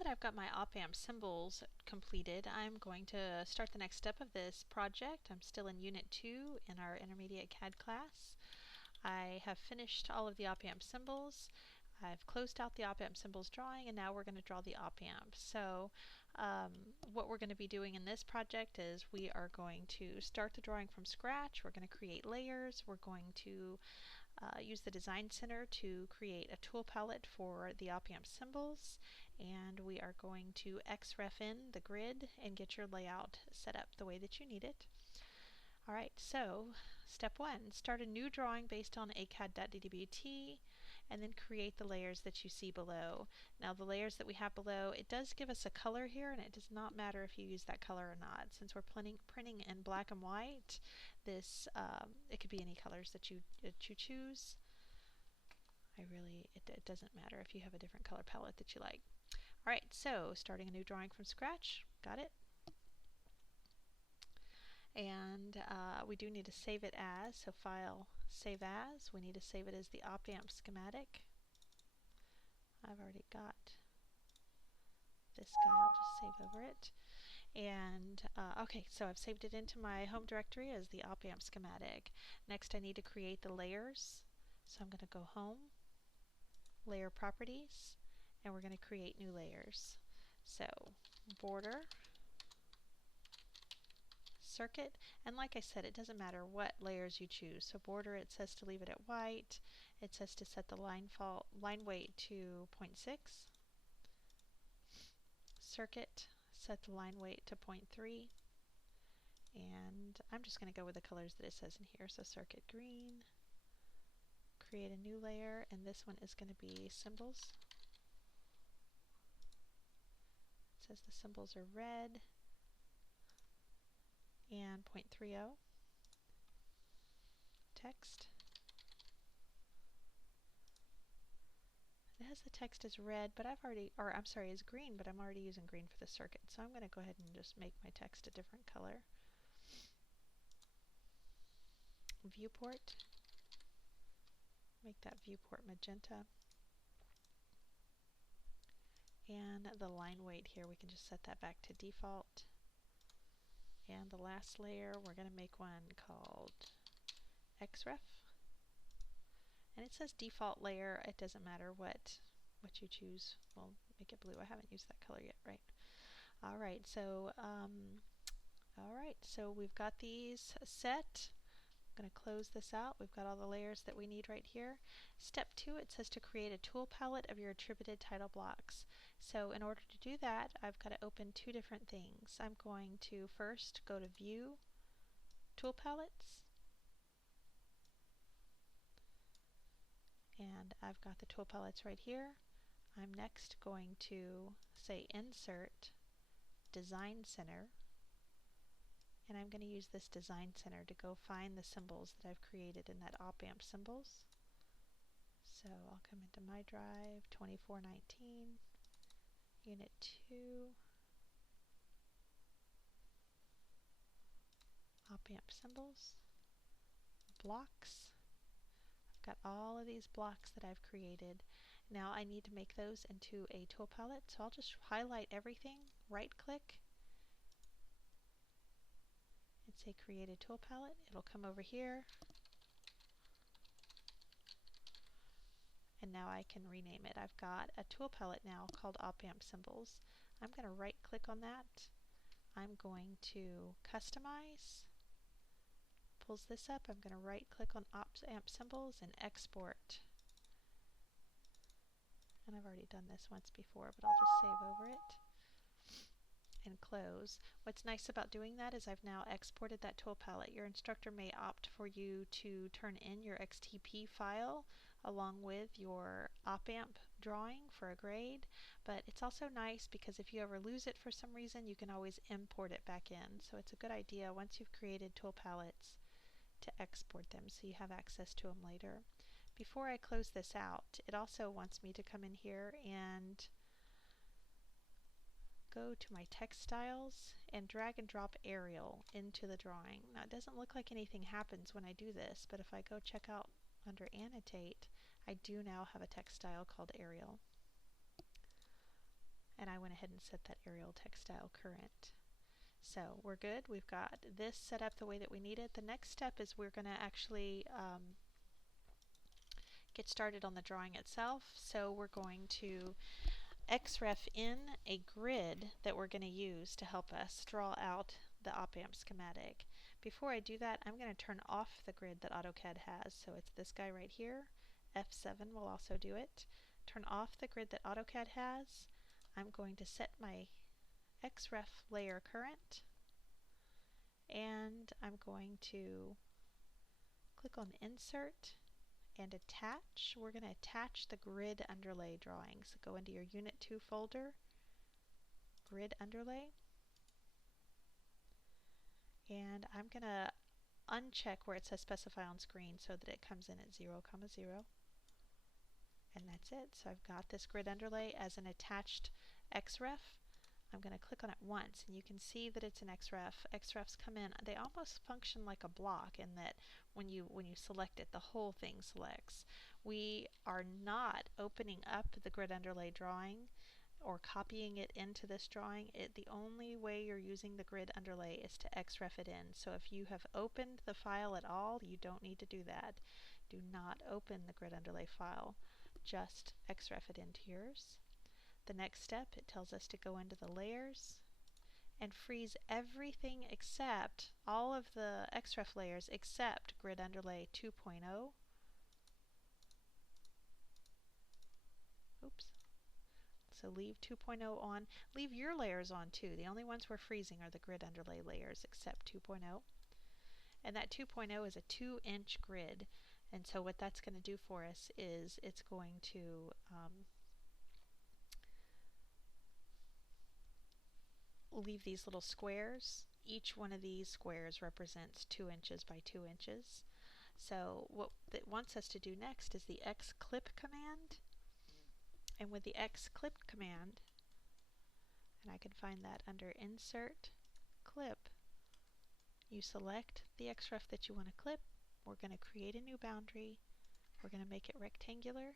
that I've got my op-amp symbols completed, I'm going to start the next step of this project. I'm still in Unit 2 in our Intermediate CAD class. I have finished all of the op-amp symbols. I've closed out the op-amp symbols drawing, and now we're going to draw the op-amp. So what we're going to be doing in this project is we are going to start the drawing from scratch. We're going to create layers. We're going to use the Design Center to create a tool palette for the op-amp symbols, and we are going to XREF in the grid and get your layout set up the way that you need it. Alright, so step 1, start a new drawing based on acad.ddbt and then create the layers that you see below. Now the layers that we have below, it does give us a color here, and it does not matter if you use that color or not. Since we're printing in black and white, this it could be any colors that you choose. It doesn't matter if you have a different color palette that you like. Alright, so starting a new drawing from scratch, got it. And we do need to save it as, so File, Save As. We need to save it as the op-amp schematic. I've already got this guy, I'll just save over it. And okay, so I've saved it into my home directory as the op-amp schematic. Next I need to create the layers. So I'm going to go Home, Layer Properties, and we're going to create new layers. So border, circuit, and like I said, it doesn't matter what layers you choose. So border, it says to leave it at white. It says to set the line weight to 0.6. Circuit, set the line weight to 0.3. And I'm just going to go with the colors that it says in here. So circuit green, create a new layer, and this one is going to be symbols. It says the symbols are red, and 0.30. Text. It has the text as red, but is green, but I'm already using green for the circuit. So I'm going to go ahead and just make my text a different color. Viewport. Make that viewport magenta. And the line weight here, we can just set that back to default. And the last layer, we're going to make one called XREF. And it says default layer. It doesn't matter what you choose. We'll make it blue. I haven't used that color yet, right? Alright, so we've got these set. I'm going to close this out. We've got all the layers that we need right here. Step 2, it says to create a tool palette of your attributed title blocks. So in order to do that, I've got to open two different things. I'm going to first go to View, Tool Palettes, and I've got the tool palettes right here. I'm next going to say Insert, Design Center, and I'm going to use this Design Center to go find the symbols that I've created in that op-amp symbols. So I'll come into my drive, 2419, Unit 2, op-amp symbols, blocks. I've got all of these blocks that I've created. Now I need to make those into a tool palette, so I'll just highlight everything, right click, and say Create a Tool Palette. It'll come over here, and now I can rename it. I've got a tool palette now called op-amp symbols. I'm going to right click on that. I'm going to customize. Pulls this up. I'm going to right click on op-amp symbols and export. And I've already done this once before, but I'll just save over it and close. What's nice about doing that is I've now exported that tool palette. Your instructor may opt for you to turn in your XTP file along with your op-amp drawing for a grade, but it's also nice because if you ever lose it for some reason, you can always import it back in. So it's a good idea once you've created tool palettes to export them so you have access to them later. Before I close this out, it also wants me to come in here and go to my text styles and drag and drop Arial into the drawing. Now it doesn't look like anything happens when I do this, but if I go check out under Annotate, I do now have a text style called Arial. And I went went ahead and set that Arial Textile current. So we're good. We've got this set up the way that we need it. The next step is we're going to actually get started on the drawing itself. So we're going to XREF in a grid that we're going to use to help us draw out the op-amp schematic. Before I do that, I'm going to turn off the grid that AutoCAD has. So it's this guy right here. F7 will also do it. Turn off the grid that AutoCAD has. I'm going to set my XREF layer current, and I'm going to click on Insert and Attach. We're going to attach the grid underlay drawing. So go into your Unit 2 folder, Grid Underlay, and I'm going to uncheck where it says Specify on Screen so that it comes in at 0, 0. And that's it. So I've got this grid underlay as an attached XREF. I'm going to click on it once, and you can see that it's an XREF. XREFs come in. They almost function like a block in that when you select it, the whole thing selects. We are not opening up the grid underlay drawing or copying it into this drawing. The only way you're using the grid underlay is to XREF it in. So if you have opened the file at all, you don't need to do that. Do not open the grid underlay file. Just XREF it into yours. The next step, it tells us to go into the layers and freeze everything except all of the XREF layers except Grid Underlay 2.0. Oops. So leave 2.0 on. Leave your layers on too. The only ones we're freezing are the Grid Underlay layers except 2.0. And that 2.0 is a 2-inch grid. And so what that's going to do for us is it's going to leave these little squares. Each one of these squares represents 2 inches by 2 inches. So what it wants us to do next is the XClip command. And with the XClip command, and I can find that under Insert, Clip, you select the XREF that you want to clip. We're going to create a new boundary. We're going to make it rectangular.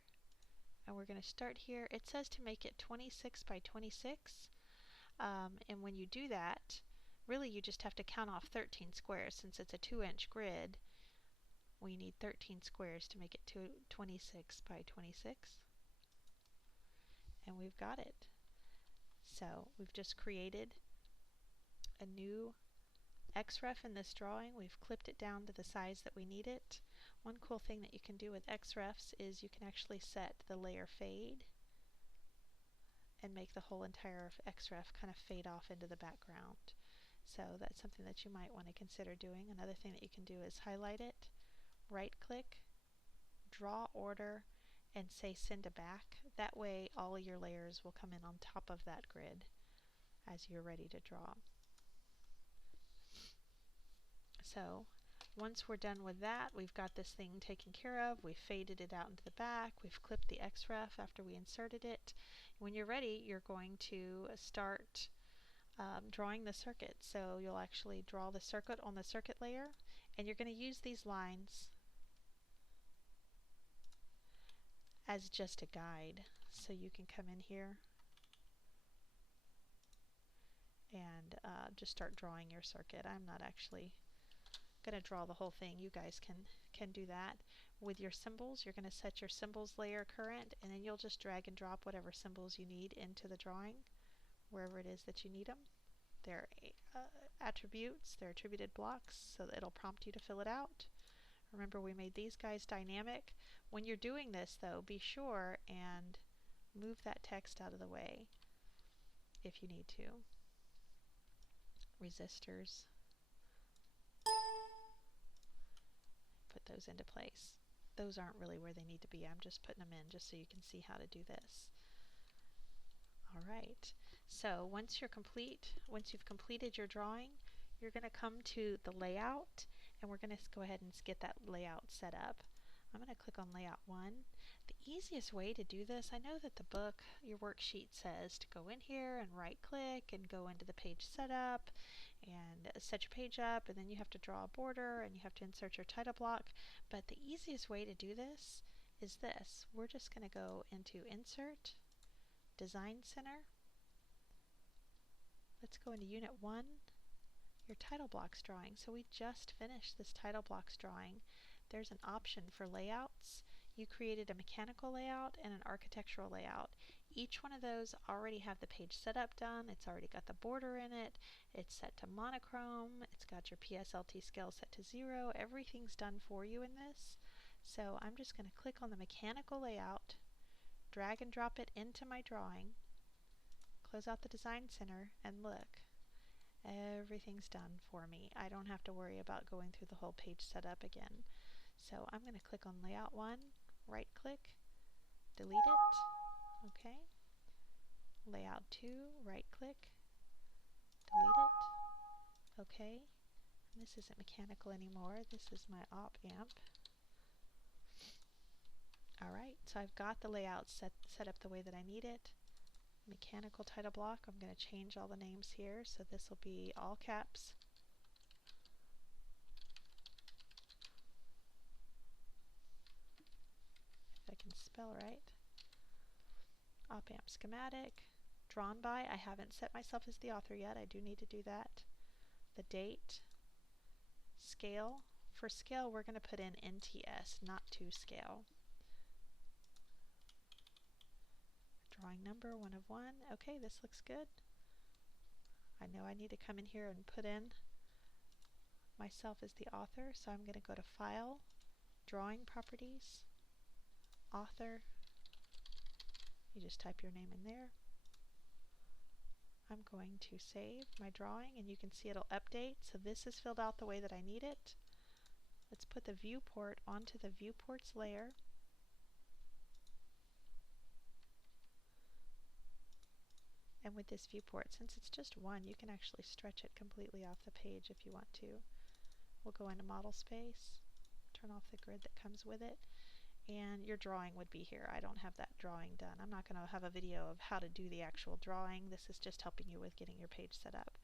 And we're going to start here. It says to make it 26 by 26. And when you do that, really you just have to count off 13 squares. Since it's a 2-inch grid, we need 13 squares to make it 26 by 26. And we've got it. So we've just created a new XREF in this drawing. We've clipped it down to the size that we need it. One cool thing that you can do with XREFs is you can actually set the layer fade and make the whole entire XREF kind of fade off into the background. So that's something that you might want to consider doing. Another thing that you can do is highlight it, right click, draw order, and say send to back. That way all of your layers will come in on top of that grid as you're ready to draw. So once we're done with that, we've got this thing taken care of. We've faded it out into the back. We've clipped the XREF after we inserted it. When you're ready, you're going to start drawing the circuit. So you'll actually draw the circuit on the circuit layer, and you're going to use these lines as just a guide. So you can come in here and just start drawing your circuit. I'm not actually going to draw the whole thing. You guys can do that. With your symbols, you're going to set your symbols layer current, and then you'll just drag and drop whatever symbols you need into the drawing wherever it is that you need them. They're attributes, they're attributed blocks, so that it'll prompt you to fill it out. Remember, we made these guys dynamic. When you're doing this though, be sure and move that text out of the way if you need to. Resistors. Put those into place. Those aren't really where they need to be. I'm just putting them in just so you can see how to do this. All right. So once you've completed your drawing, you're going to come to the layout, and we're going to go ahead and get that layout set up. I'm going to click on Layout 1. The easiest way to do this, I know that the book, your worksheet says to go in here and right click and go into the page setup and set your page up, and then you have to draw a border and you have to insert your title block. But the easiest way to do this is this. We're just going to go into Insert, Design Center, let's go into Unit 1, your title blocks drawing. So we just finished this title blocks drawing. There's an option for layouts. You created a mechanical layout and an architectural layout. Each one of those already have the page setup done. It's already got the border in it. It's set to monochrome. It's got your PSLT scale set to 0. Everything's done for you in this. So I'm just going to click on the mechanical layout, drag and drop it into my drawing, close out the design center, and look. Everything's done for me. I don't have to worry about going through the whole page setup again. So I'm going to click on Layout 1, right click, delete it, okay. Layout 2, right click, delete it, okay. And this isn't mechanical anymore, this is my op amp. Alright, so I've got the layout set up the way that I need it. Mechanical title block, I'm going to change all the names here, so this will be all caps. If I can spell right. Op amp schematic, drawn by, I haven't set myself as the author yet, I do need to do that. The date, scale, for scale we're going to put in NTS, not to scale. Drawing number 1 of 1, okay, this looks good. I know I need to come in here and put in myself as the author, so I'm going to go to File, Drawing Properties, Author. You just type your name in there. I'm going to save my drawing and you can see it'll update. So this is filled out the way that I need it. Let's put the viewport onto the viewports layer. And with this viewport, since it's just one, you can actually stretch it completely off the page if you want to. We'll go into model space, turn off the grid that comes with it, and your drawing would be here. I don't have that drawing done. I'm not going to have a video of how to do the actual drawing. This is just helping you with getting your page set up.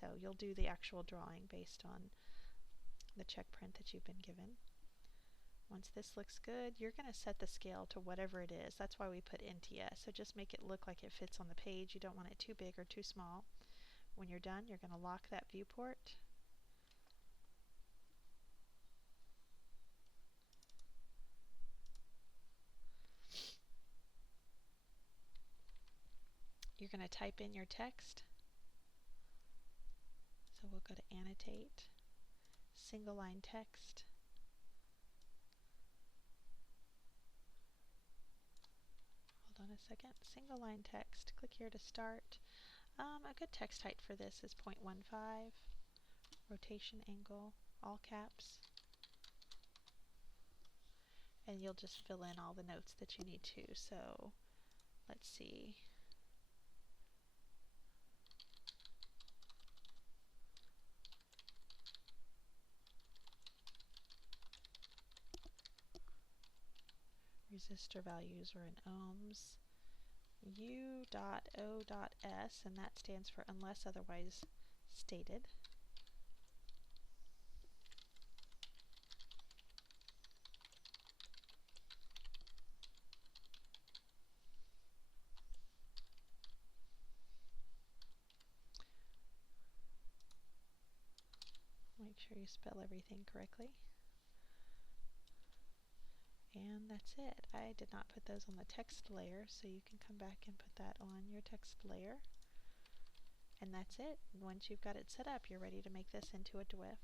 So you'll do the actual drawing based on the check print that you've been given. Once this looks good, you're going to set the scale to whatever it is. That's why we put NTS. So just make it look like it fits on the page. You don't want it too big or too small. When you're done, you're going to lock that viewport. You're going to type in your text. So we'll go to Annotate, Single Line Text. Hold on a second. Single line text. Click here to start. A good text height for this is 0.15. Rotation angle, all caps. And you'll just fill in all the notes that you need to. So let's see. Resistor values are in ohms. U.O.S, and that stands for unless otherwise stated. Make sure you spell everything correctly. And that's it. I did not put those on the text layer, so you can come back and put that on your text layer. And that's it. Once you've got it set up, you're ready to make this into a DWF.